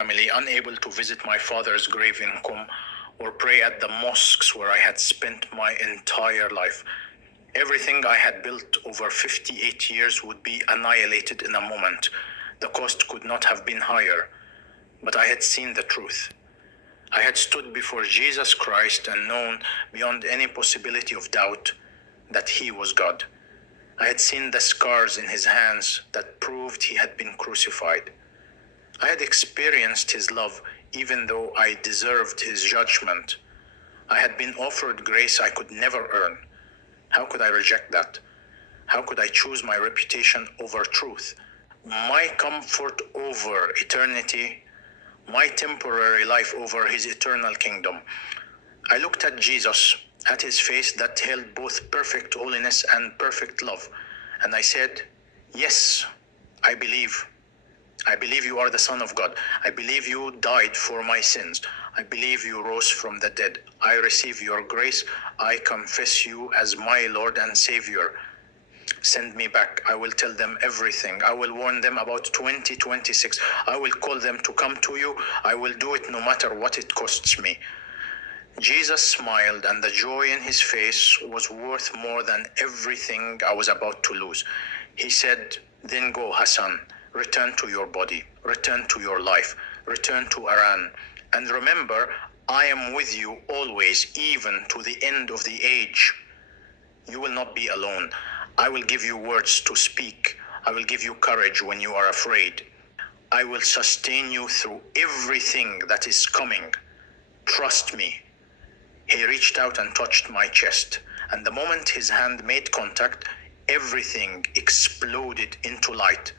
family, unable to visit my father's grave in Qom or pray at the mosques where I had spent my entire life. Everything I had built over 58 years would be annihilated in a moment. The cost could not have been higher, but I had seen the truth. I had stood before Jesus Christ and known beyond any possibility of doubt that he was God. I had seen the scars in his hands that proved he had been crucified. I had experienced his love even though I deserved his judgment. I had been offered grace I could never earn. How could I reject that? How could I choose my reputation over truth? My comfort over eternity, my temporary life over his eternal kingdom. I looked at Jesus, at his face that held both perfect holiness and perfect love, and I said, "Yes, I believe. I believe you are the Son of God. I believe you died for my sins. I believe you rose from the dead. I receive your grace. I confess you as my Lord and Savior. Send me back. I will tell them everything. I will warn them about 2026. I will call them to come to you. I will do it no matter what it costs me." Jesus smiled, and the joy in his face was worth more than everything I was about to lose. He said, "Then go, Hassan. Return to your body. Return to your life. Return to Iran. And remember, I am with you always, even to the end of the age. You will not be alone. I will give you words to speak. I will give you courage when you are afraid. I will sustain you through everything that is coming. Trust me." He reached out and touched my chest, and the moment his hand made contact, everything exploded into light.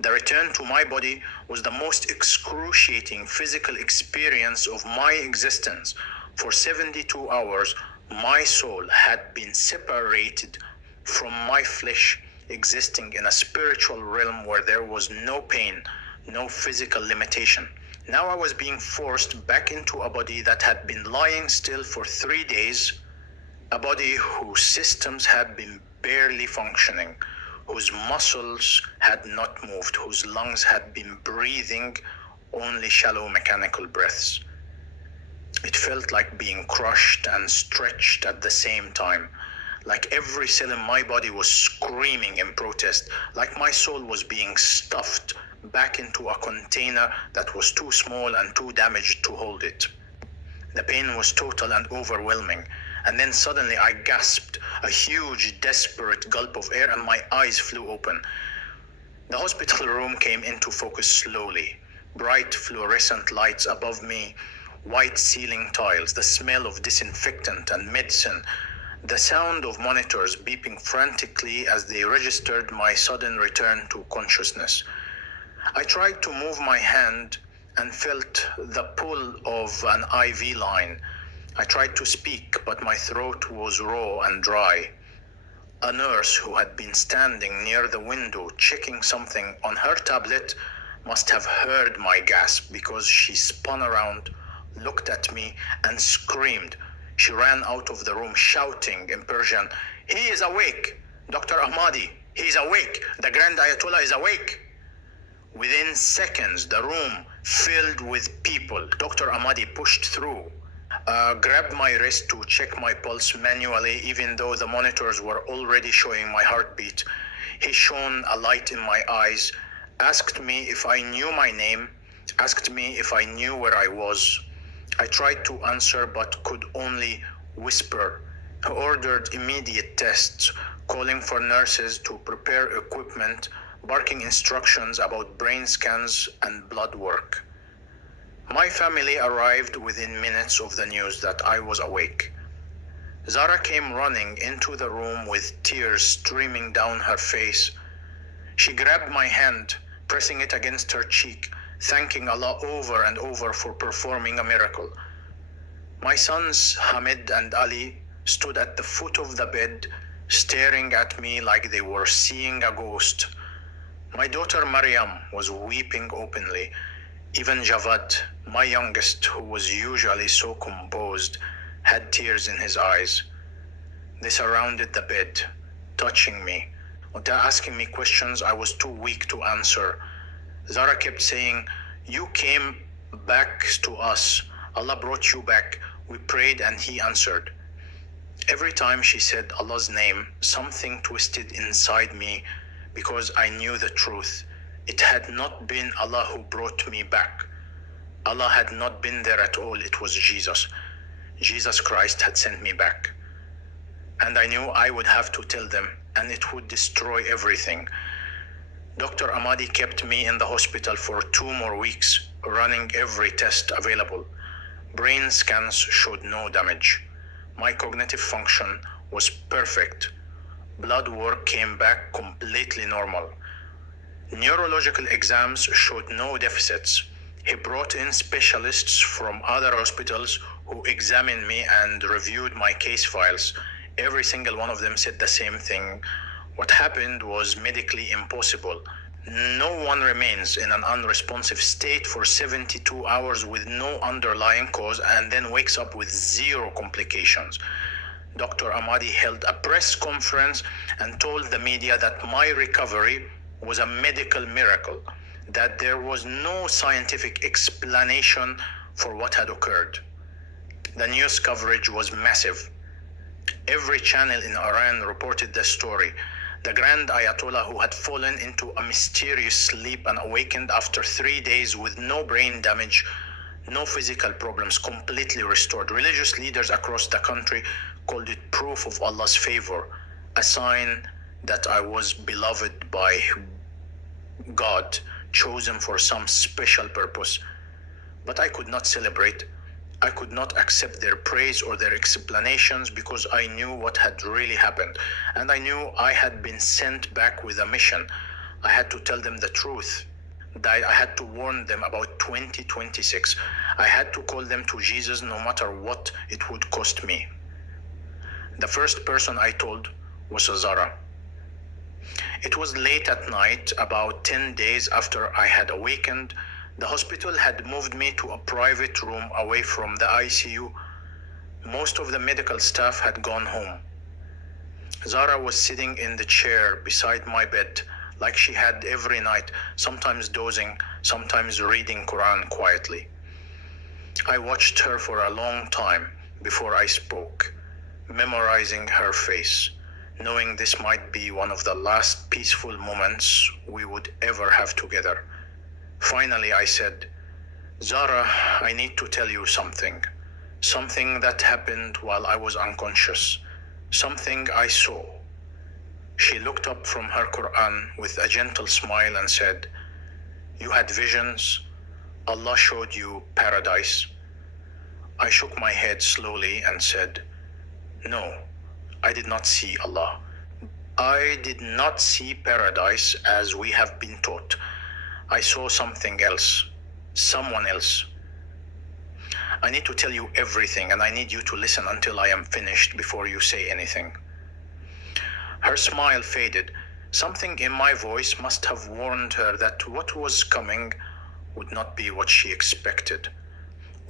The return to my body was the most excruciating physical experience of my existence. For 72 hours, my soul had been separated from my flesh, existing in a spiritual realm where there was no pain, no physical limitation. Now I was being forced back into a body that had been lying still for 3 days, a body whose systems had been barely functioning, whose muscles had not moved, whose lungs had been breathing only shallow mechanical breaths. It felt like being crushed and stretched at the same time, like every cell in my body was screaming in protest, like my soul was being stuffed back into a container that was too small and too damaged to hold it. The pain was total and overwhelming, and then suddenly I gasped, a huge, desperate gulp of air, and my eyes flew open. The hospital room came into focus slowly. Bright fluorescent lights above me, white ceiling tiles, the smell of disinfectant and medicine, the sound of monitors beeping frantically as they registered my sudden return to consciousness. I tried to move my hand and felt the pull of an IV line. I tried to speak, but my throat was raw and dry. A nurse who had been standing near the window checking something on her tablet must have heard my gasp, because she spun around, looked at me, and screamed. She ran out of the room shouting in Persian, "He is awake! Dr. Ahmadi, he is awake! The Grand Ayatollah is awake!" Within seconds, the room filled with people. Dr. Ahmadi pushed through, grabbed my wrist to check my pulse manually, even though the monitors were already showing my heartbeat. He shone a light in my eyes, asked me if I knew my name, asked me if I knew where I was. I tried to answer but could only whisper. He ordered immediate tests, calling for nurses to prepare equipment, barking instructions about brain scans and blood work. My family arrived within minutes of the news that I was awake. Zara came running into the room with tears streaming down her face. She grabbed my hand, pressing it against her cheek, thanking Allah over and over for performing a miracle. My sons Hamid and Ali stood at the foot of the bed, staring at me like they were seeing a ghost. My daughter Maryam was weeping openly. Even Javad, my youngest, who was usually so composed, had tears in his eyes. They surrounded the bed, touching me, asking me questions I was too weak to answer. Zara kept saying, You came back to us. Allah brought you back. We prayed and He answered. Every time she said Allah's name, something twisted inside me because I knew the truth. It had not been Allah who brought me back. Allah had not been there at all. It was Jesus. Jesus Christ had sent me back. And I knew I would have to tell them, and it would destroy everything. Dr. Ahmadi kept me in the hospital for 2 more weeks, running every test available. Brain scans showed no damage. My cognitive function was perfect. Blood work came back completely normal. Neurological exams showed no deficits. He brought in specialists from other hospitals who examined me and reviewed my case files. Every single one of them said the same thing. What happened was medically impossible. No one remains in an unresponsive state for 72 hours with no underlying cause and then wakes up with 0 complications. Dr. Ahmadi held a press conference and told the media that my recovery was a medical miracle, that there was no scientific explanation for what had occurred. The news coverage was massive. Every channel in Iran reported the story. The Grand Ayatollah, who had fallen into a mysterious sleep and awakened after 3 days with no brain damage, no physical problems, completely restored. Religious leaders across the country called it proof of Allah's favor, a sign that I was beloved by God, chosen for some special purpose. But I could not celebrate. I could not accept their praise or their explanations because I knew what had really happened. And I knew I had been sent back with a mission. I had to tell them the truth. I had to warn them about 2026. I had to call them to Jesus no matter what it would cost me. The first person I told was Zara. It was late at night, about 10 days after I had awakened. The hospital had moved me to a private room away from the ICU. Most of the medical staff had gone home. Zara was sitting in the chair beside my bed, like she had every night, sometimes dozing, sometimes reading Quran quietly. I watched her for a long time before I spoke, memorizing her face, knowing this might be one of the last peaceful moments we would ever have together. Finally, I said, Zara, I need to tell you something. Something that happened while I was unconscious. Something I saw. She looked up from her Quran with a gentle smile and said, You had visions. Allah showed you paradise. I shook my head slowly and said, No, I did not see Allah. I did not see paradise as we have been taught. I saw something else, someone else. I need to tell you everything, and I need you to listen until I am finished before you say anything. Her smile faded. Something in my voice must have warned her that what was coming would not be what she expected.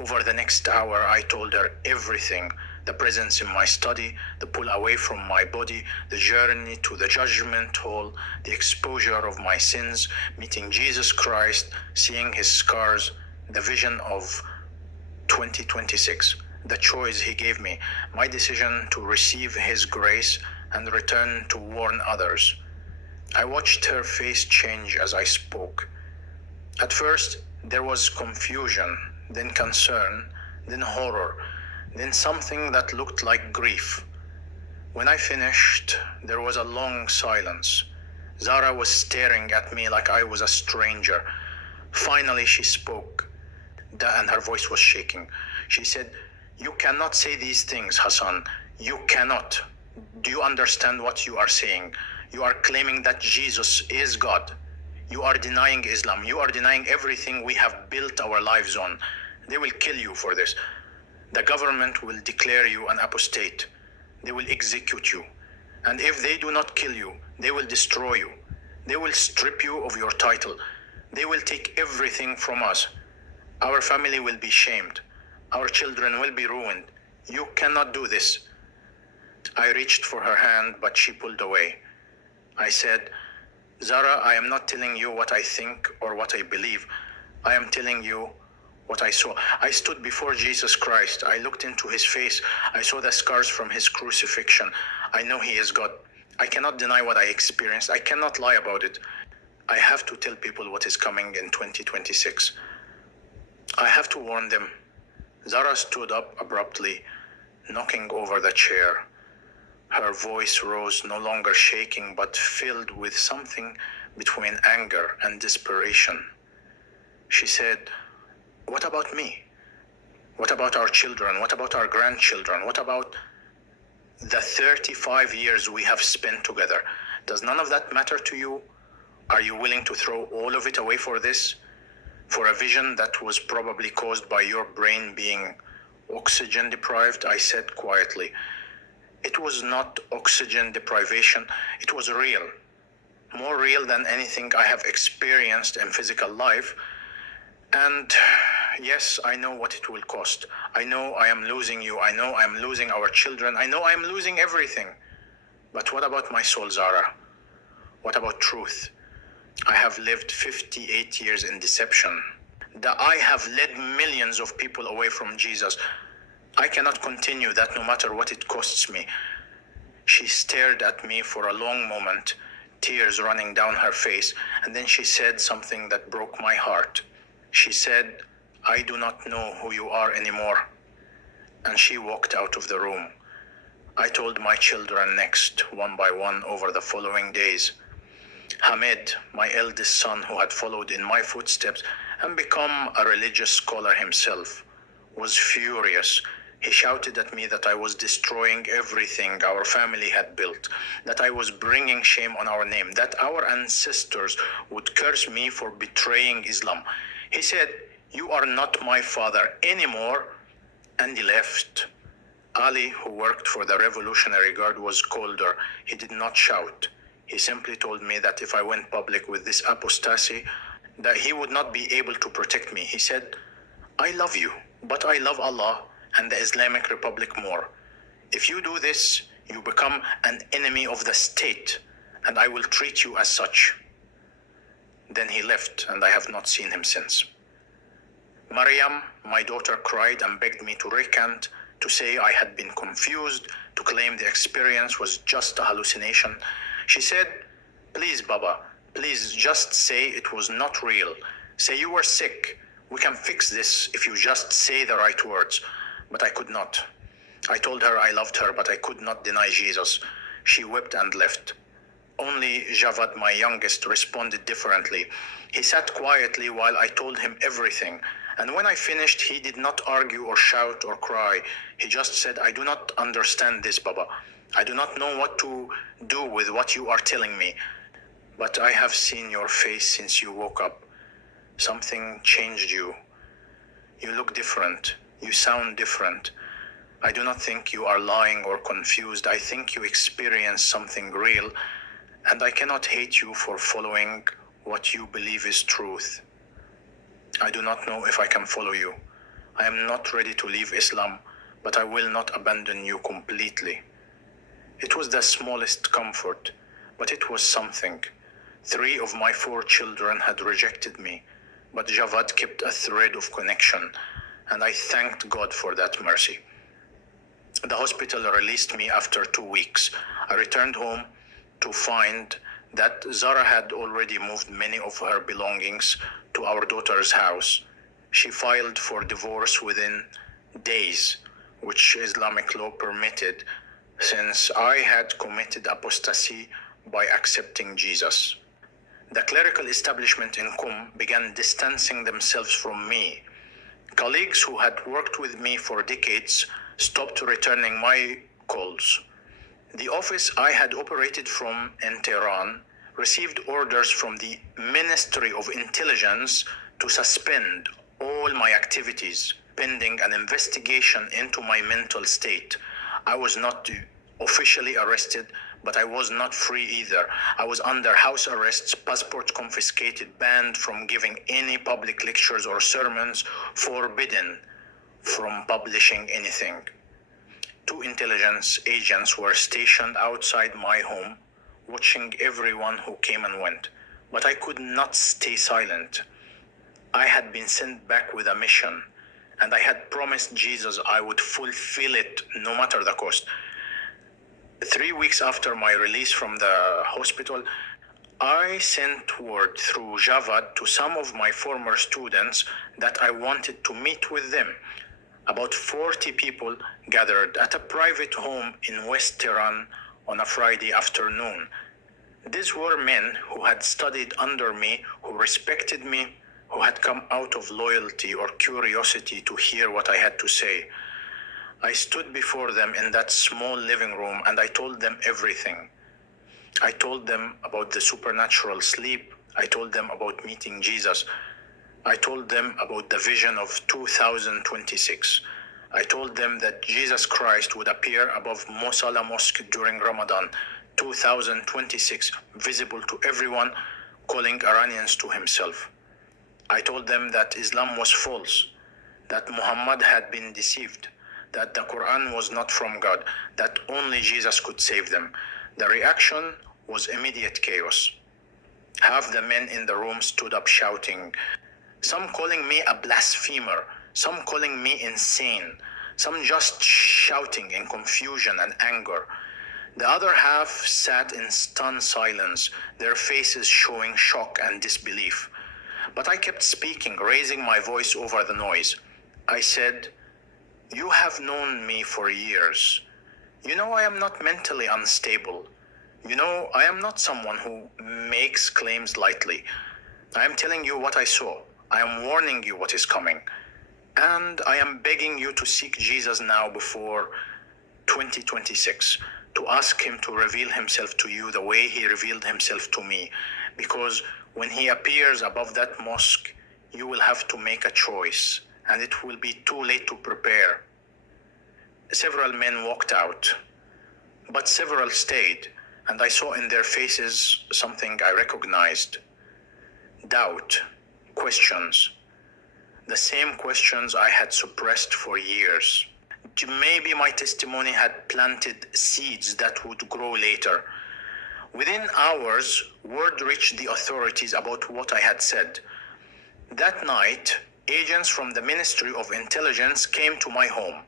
Over the next hour, I told her everything. The presence in my study, the pull away from my body, the journey to the judgment hall, the exposure of my sins, meeting Jesus Christ, seeing his scars, the vision of 2026, the choice he gave me, my decision to receive his grace and return to warn others. I watched her face change as I spoke. At first, there was confusion, then concern, then horror, then something that looked like grief. When I finished, there was a long silence. Zara was staring at me like I was a stranger. Finally, she spoke, and her voice was shaking. She said, You cannot say these things, Hassan. You cannot. Do you understand what you are saying? You are claiming that Jesus is God. You are denying Islam. You are denying everything we have built our lives on. They will kill you for this. The government will declare you an apostate. They will execute you. And if they do not kill you, they will destroy you. They will strip you of your title. They will take everything from us. Our family will be shamed. Our children will be ruined. You cannot do this. I reached for her hand, but she pulled away. I said, Zara, I am not telling you what I think or what I believe. I am telling you what I saw. I stood before Jesus Christ. I looked into his face. I saw the scars from his crucifixion. I know he is God. I cannot deny what I experienced. I cannot lie about it. I have to tell people what is coming in 2026. I have to warn them. Zara stood up abruptly, knocking over the chair. Her voice rose, no longer shaking, but filled with something between anger and desperation. She said, "What about me? What about our children? What about our grandchildren? What about the 35 years we have spent together? Does none of that matter to you? Are you willing to throw all of it away for this? For a vision that was probably caused by your brain being oxygen deprived?" I said quietly. It was not oxygen deprivation. It was real. More real than anything I have experienced in physical life. And yes, I know what it will cost. I know I am losing you. I know I am losing our children. I know I am losing everything. But what about my soul, Zara? What about truth? I have lived 58 years in deception. That I have led millions of people away from Jesus. I cannot continue that no matter what it costs me. She stared at me for a long moment, tears running down her face, and then she said something that broke my heart. She said, "I do not know who you are anymore." And she walked out of the room. I told my children next, one by one, over the following days. Hamid, my eldest son, who had followed in my footsteps and become a religious scholar himself, was furious. He shouted at me that I was destroying everything our family had built, that I was bringing shame on our name, that our ancestors would curse me for betraying Islam. He said, "You are not my father anymore," and he left. Ali, who worked for the Revolutionary Guard, was colder. He did not shout. He simply told me that if I went public with this apostasy, that he would not be able to protect me. He said, "I love you, but I love Allah and the Islamic Republic more. If you do this, you become an enemy of the state, and I will treat you as such." Then he left, and I have not seen him since. Mariam, my daughter, cried and begged me to recant, to say I had been confused, to claim the experience was just a hallucination. She said, "Please, Baba, please just say it was not real. Say you were sick. We can fix this if you just say the right words." But I could not. I told her I loved her, but I could not deny Jesus. She wept and left. Only Javad, my youngest, responded differently. He sat quietly while I told him everything. And when I finished, he did not argue or shout or cry. He just said, "I do not understand this, Baba. I do not know what to do with what you are telling me. But I have seen your face since you woke up. Something changed you. You look different. You sound different. I do not think you are lying or confused. I think you experienced something real, and I cannot hate you for following what you believe is truth. I do not know if I can follow you. I am not ready to leave Islam, but I will not abandon you completely." It was the smallest comfort, but it was something. 3 of my 4 children had rejected me, but Javad kept a thread of connection, and I thanked God for that mercy. The hospital released me after 2 weeks. I returned home to find that Zara had already moved many of her belongings to our daughter's house. She filed for divorce within days, which Islamic law permitted, since I had committed apostasy by accepting Jesus. The clerical establishment in Qom began distancing themselves from me. Colleagues who had worked with me for decades stopped returning my calls. The office I had operated from in Tehran received orders from the Ministry of Intelligence to suspend all my activities pending an investigation into my mental state. I was not officially arrested, but I was not free either. I was under house arrests, passport confiscated, banned from giving any public lectures or sermons, forbidden from publishing anything. 2 intelligence agents were stationed outside my home, watching everyone who came and went. But I could not stay silent. I had been sent back with a mission, and I had promised Jesus I would fulfill it no matter the cost. 3 weeks after my release from the hospital, I sent word through Javad to some of my former students that I wanted to meet with them. About 40 people gathered at a private home in West Tehran on a Friday afternoon. These were men who had studied under me, who respected me, who had come out of loyalty or curiosity to hear what I had to say. I stood before them in that small living room and I told them everything. I told them about the supernatural sleep. I told them about meeting Jesus. I told them about the vision of 2026. I told them that Jesus Christ would appear above Mosala Mosque during Ramadan 2026, visible to everyone, calling Iranians to himself. I told them that Islam was false, that Muhammad had been deceived, that the Quran was not from God, that only Jesus could save them. The reaction was immediate chaos. Half the men in the room stood up shouting, some calling me a blasphemer, some calling me insane, some just shouting in confusion and anger. The other half sat in stunned silence, their faces showing shock and disbelief. But I kept speaking, raising my voice over the noise. I said, "You have known me for years. You know I am not mentally unstable. You know I am not someone who makes claims lightly. I am telling you what I saw. I am warning you what is coming. And I am begging you to seek Jesus now before 2026, to ask him to reveal himself to you the way he revealed himself to me. Because when he appears above that mosque, you will have to make a choice, and it will be too late to prepare." Several men walked out, but several stayed, and I saw in their faces something I recognized. Doubt, questions. The same questions I had suppressed for years. Maybe my testimony had planted seeds that would grow later. Within hours, word reached the authorities about what I had said. That night, agents from the Ministry of Intelligence came to my home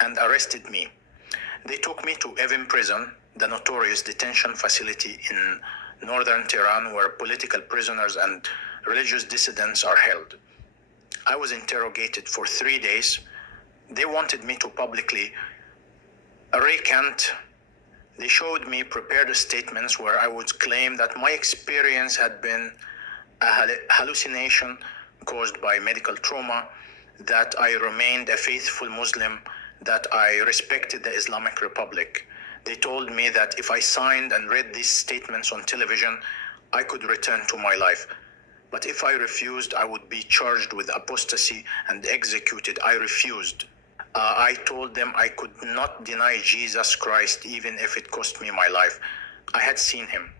and arrested me. They took me to Evin prison, the notorious detention facility in northern Tehran where political prisoners and religious dissidents are held. I was interrogated for 3 days. They wanted me to publicly recant. They showed me prepared statements where I would claim that my experience had been a hallucination caused by medical trauma, that I remained a faithful Muslim, that I respected the Islamic Republic. They told me that if I signed and read these statements on television, I could return to my life. But if I refused, I would be charged with apostasy and executed. I refused. I told them I could not deny Jesus Christ even if it cost me my life. I had seen him.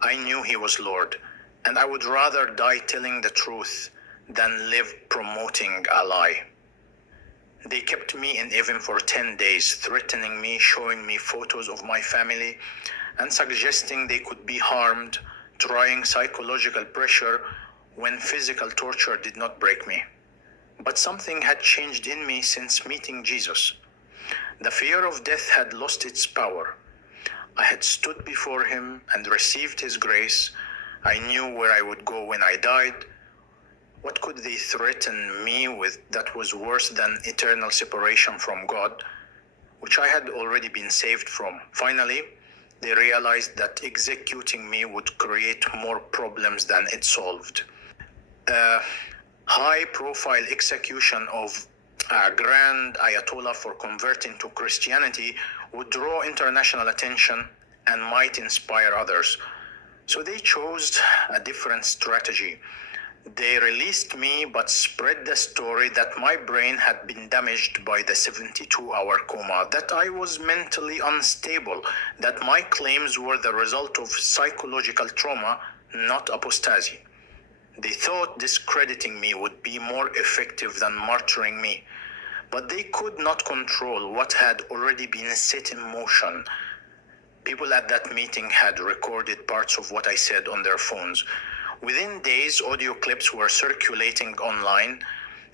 I knew he was Lord, and I would rather die telling the truth than live promoting a lie. They kept me in Evin for 10 days, threatening me, showing me photos of my family, and suggesting they could be harmed, trying psychological pressure when physical torture did not break me. But something had changed in me since meeting Jesus. The fear of death had lost its power. I had stood before him and received his grace. I knew where I would go when I died. What could they threaten me with that was worse than eternal separation from God, which I had already been saved from? Finally, they realized that executing me would create more problems than it solved. High-profile execution of a grand Ayatollah for converting to Christianity would draw international attention and might inspire others. So they chose a different strategy. They released me but spread the story that my brain had been damaged by the 72-hour coma, that I was mentally unstable, that my claims were the result of psychological trauma, not apostasy. They thought discrediting me would be more effective than martyring me, but they could not control what had already been set in motion. People at that meeting had recorded parts of what I said on their phones. Within days, audio clips were circulating online.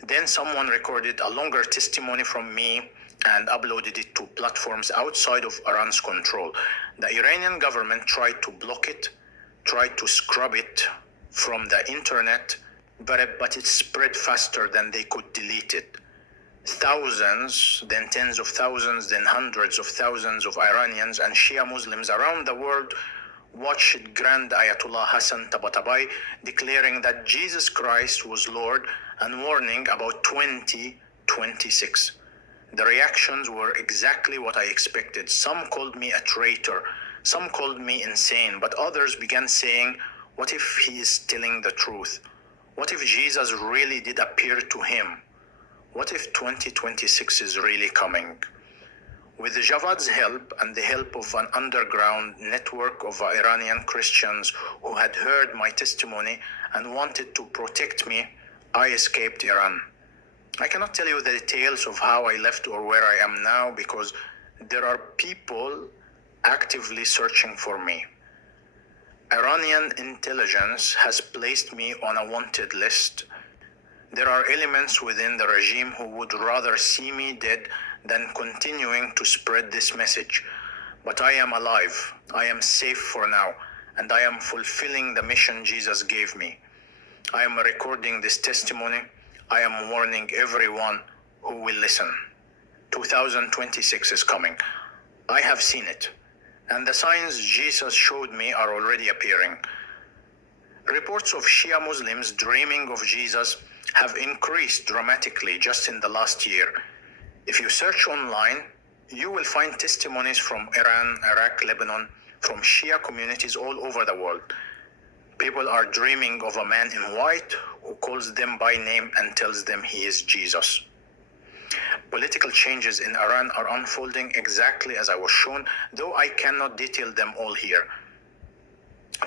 Then someone recorded a longer testimony from me and uploaded it to platforms outside of Iran's control. The Iranian government tried to block it, tried to scrub it from the internet, but it spread faster than they could delete it. Thousands, then tens of thousands, then hundreds of thousands of Iranians and Shia Muslims around the world watched Grand Ayatollah Hassan Tabatabai declaring that Jesus Christ was Lord and warning about 2026. The reactions were exactly what I expected. Some called me a traitor, some called me insane, but others began saying, what if he is telling the truth? What if Jesus really did appear to him? What if 2026 is really coming? With Javad's help and the help of an underground network of Iranian Christians who had heard my testimony and wanted to protect me, I escaped Iran. I cannot tell you the details of how I left or where I am now because there are people actively searching for me. Iranian intelligence has placed me on a wanted list. There are elements within the regime who would rather see me dead than continuing to spread this message. But I am alive, I am safe for now, and I am fulfilling the mission Jesus gave me. I am recording this testimony. I am warning everyone who will listen. 2026 is coming. I have seen it, and the signs Jesus showed me are already appearing. Reports of Shia Muslims dreaming of Jesus have increased dramatically just in the last year. If you search online, you will find testimonies from Iran, Iraq, Lebanon, from Shia communities all over the world. People are dreaming of a man in white who calls them by name and tells them he is Jesus. Political changes in Iran are unfolding exactly as I was shown, though I cannot detail them all here.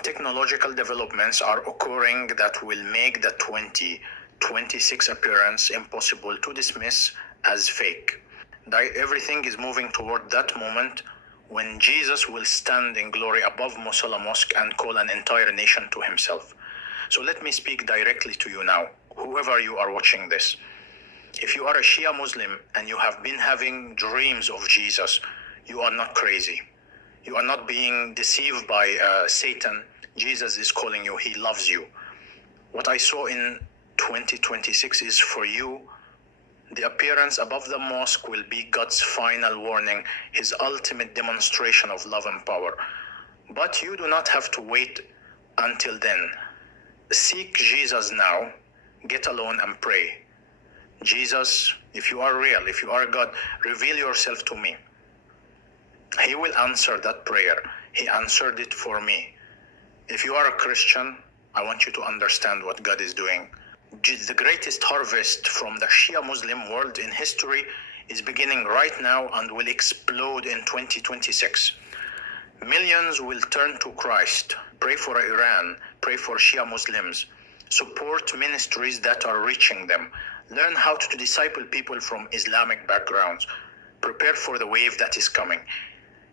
Technological developments are occurring that will make the 2026 appearance impossible to dismiss as fake. Everything is moving toward that moment when Jesus will stand in glory above Musalla Mosque and call an entire nation to himself. So let me speak directly to you now, whoever you are watching this. If you are a Shia Muslim and you have been having dreams of Jesus, you are not crazy. You are not being deceived by Satan. Jesus is calling you. He loves you. What I saw in 2026 is for you. The appearance above the mosque will be God's final warning, his ultimate demonstration of love and power. But you do not have to wait until then. Seek Jesus now. Get alone and pray. Jesus, if you are real, if you are God, reveal yourself to me. He will answer that prayer. He answered it for me. If you are a Christian, I want you to understand what God is doing. The greatest harvest from the Shia Muslim world in history is beginning right now and will explode in 2026. Millions will turn to Christ. Pray for Iran. Pray for Shia Muslims. Support ministries that are reaching them. Learn how to disciple people from Islamic backgrounds. Prepare for the wave that is coming.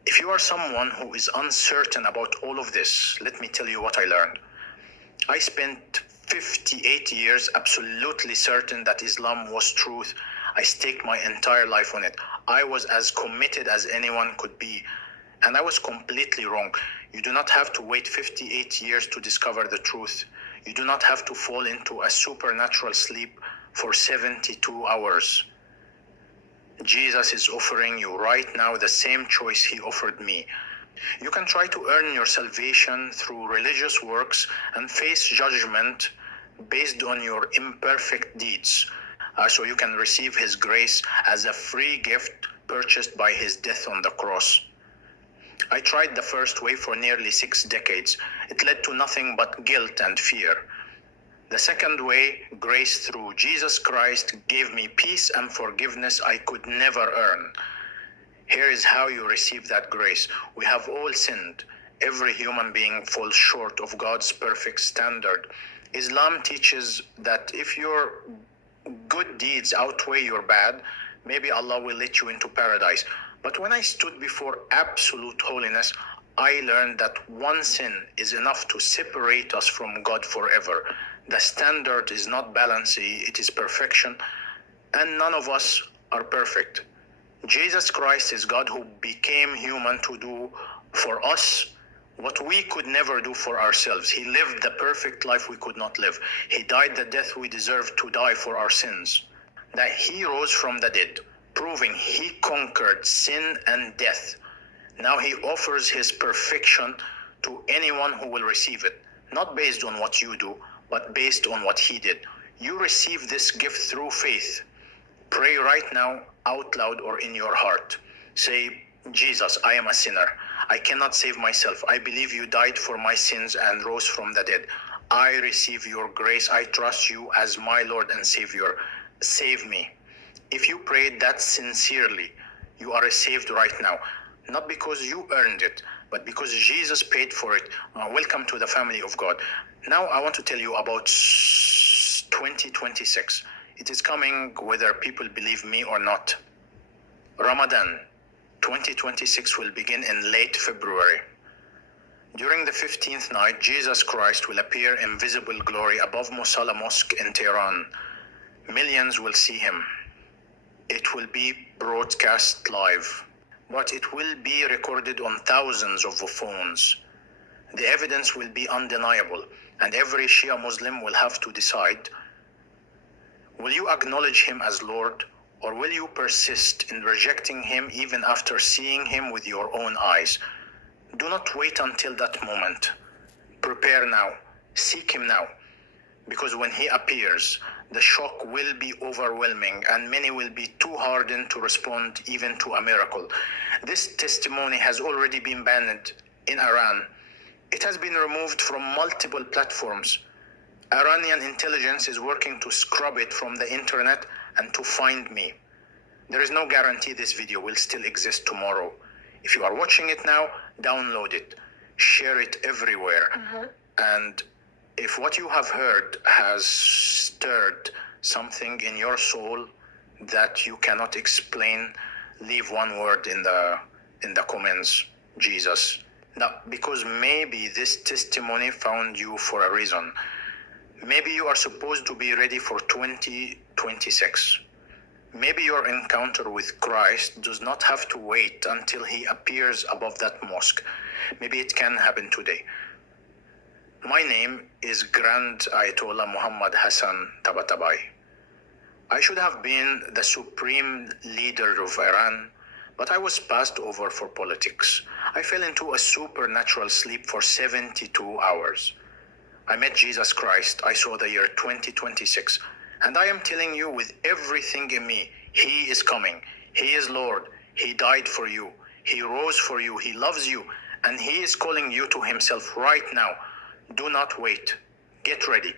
If you are someone who is uncertain about all of this, let me tell you what I learned. I spent 58 years absolutely certain that Islam was truth. I staked my entire life on it. I was as committed as anyone could be. And I was completely wrong. You do not have to wait 58 years to discover the truth. You do not have to fall into a supernatural sleep for 72 hours. Jesus is offering you right now the same choice he offered me. You can try to earn your salvation through religious works and face judgment based on your imperfect deeds, so you can receive his grace as a free gift purchased by his death on the cross. I tried the first way for nearly 6 decades. It led to nothing but guilt and fear. The second way, grace through Jesus Christ, gave me peace and forgiveness I could never earn. Here is how you receive that grace. We have all sinned. Every human being falls short of God's perfect standard. Islam teaches that if your good deeds outweigh your bad, maybe Allah will let you into paradise. But when I stood before absolute holiness, I learned that one sin is enough to separate us from God forever. The standard is not balance, it is perfection, and none of us are perfect. Jesus Christ is God who became human to do for us what we could never do for ourselves. He lived the perfect life we could not live. He died the death we deserved to die for our sins. That he rose from the dead, proving he conquered sin and death. Now he offers his perfection to anyone who will receive it, not based on what you do, but based on what he did. You receive this gift through faith. Pray right now, out loud or in your heart. Say, Jesus, I am a sinner. I cannot save myself. I believe you died for my sins and rose from the dead. I receive your grace. I trust you as my Lord and Savior. Save me. If you prayed that sincerely, you are saved right now. Not because you earned it, but because Jesus paid for it. Welcome to the family of God. Now I want to tell you about 2026. It is coming whether people believe me or not. Ramadan 2026 will begin in late February. During the 15th night, Jesus Christ will appear in visible glory above Musalla Mosque in Tehran. Millions will see him. It will be broadcast live, but it will be recorded on thousands of phones. The evidence will be undeniable, and every Shia Muslim will have to decide: will you acknowledge him as Lord, or will you persist in rejecting him even after seeing him with your own eyes? Do not wait until that moment. Prepare now. Seek him now. Because when he appears, the shock will be overwhelming and many will be too hardened to respond even to a miracle. This testimony has already been banned in Iran. It has been removed from multiple platforms. Iranian intelligence is working to scrub it from the internet and to find me. There is no guarantee this video will still exist tomorrow. If you are watching it now, download it, share it everywhere. And if what you have heard has stirred something in your soul that you cannot explain, leave one word in the comments: Jesus. Now, because maybe this testimony found you for a reason. Maybe you are supposed to be ready for 2026. Maybe your encounter with Christ does not have to wait until he appears above that mosque. Maybe it can happen today. My name is Grand Ayatollah Muhammad Hassan Tabatabai. I should have been the supreme leader of Iran, but I was passed over for politics. I fell into a supernatural sleep for 72 hours. I met Jesus Christ. I saw the year 2026. And I am telling you with everything in me, he is coming. He is Lord. He died for you. He rose for you. He loves you. And he is calling you to himself right now. Do not wait. Get ready.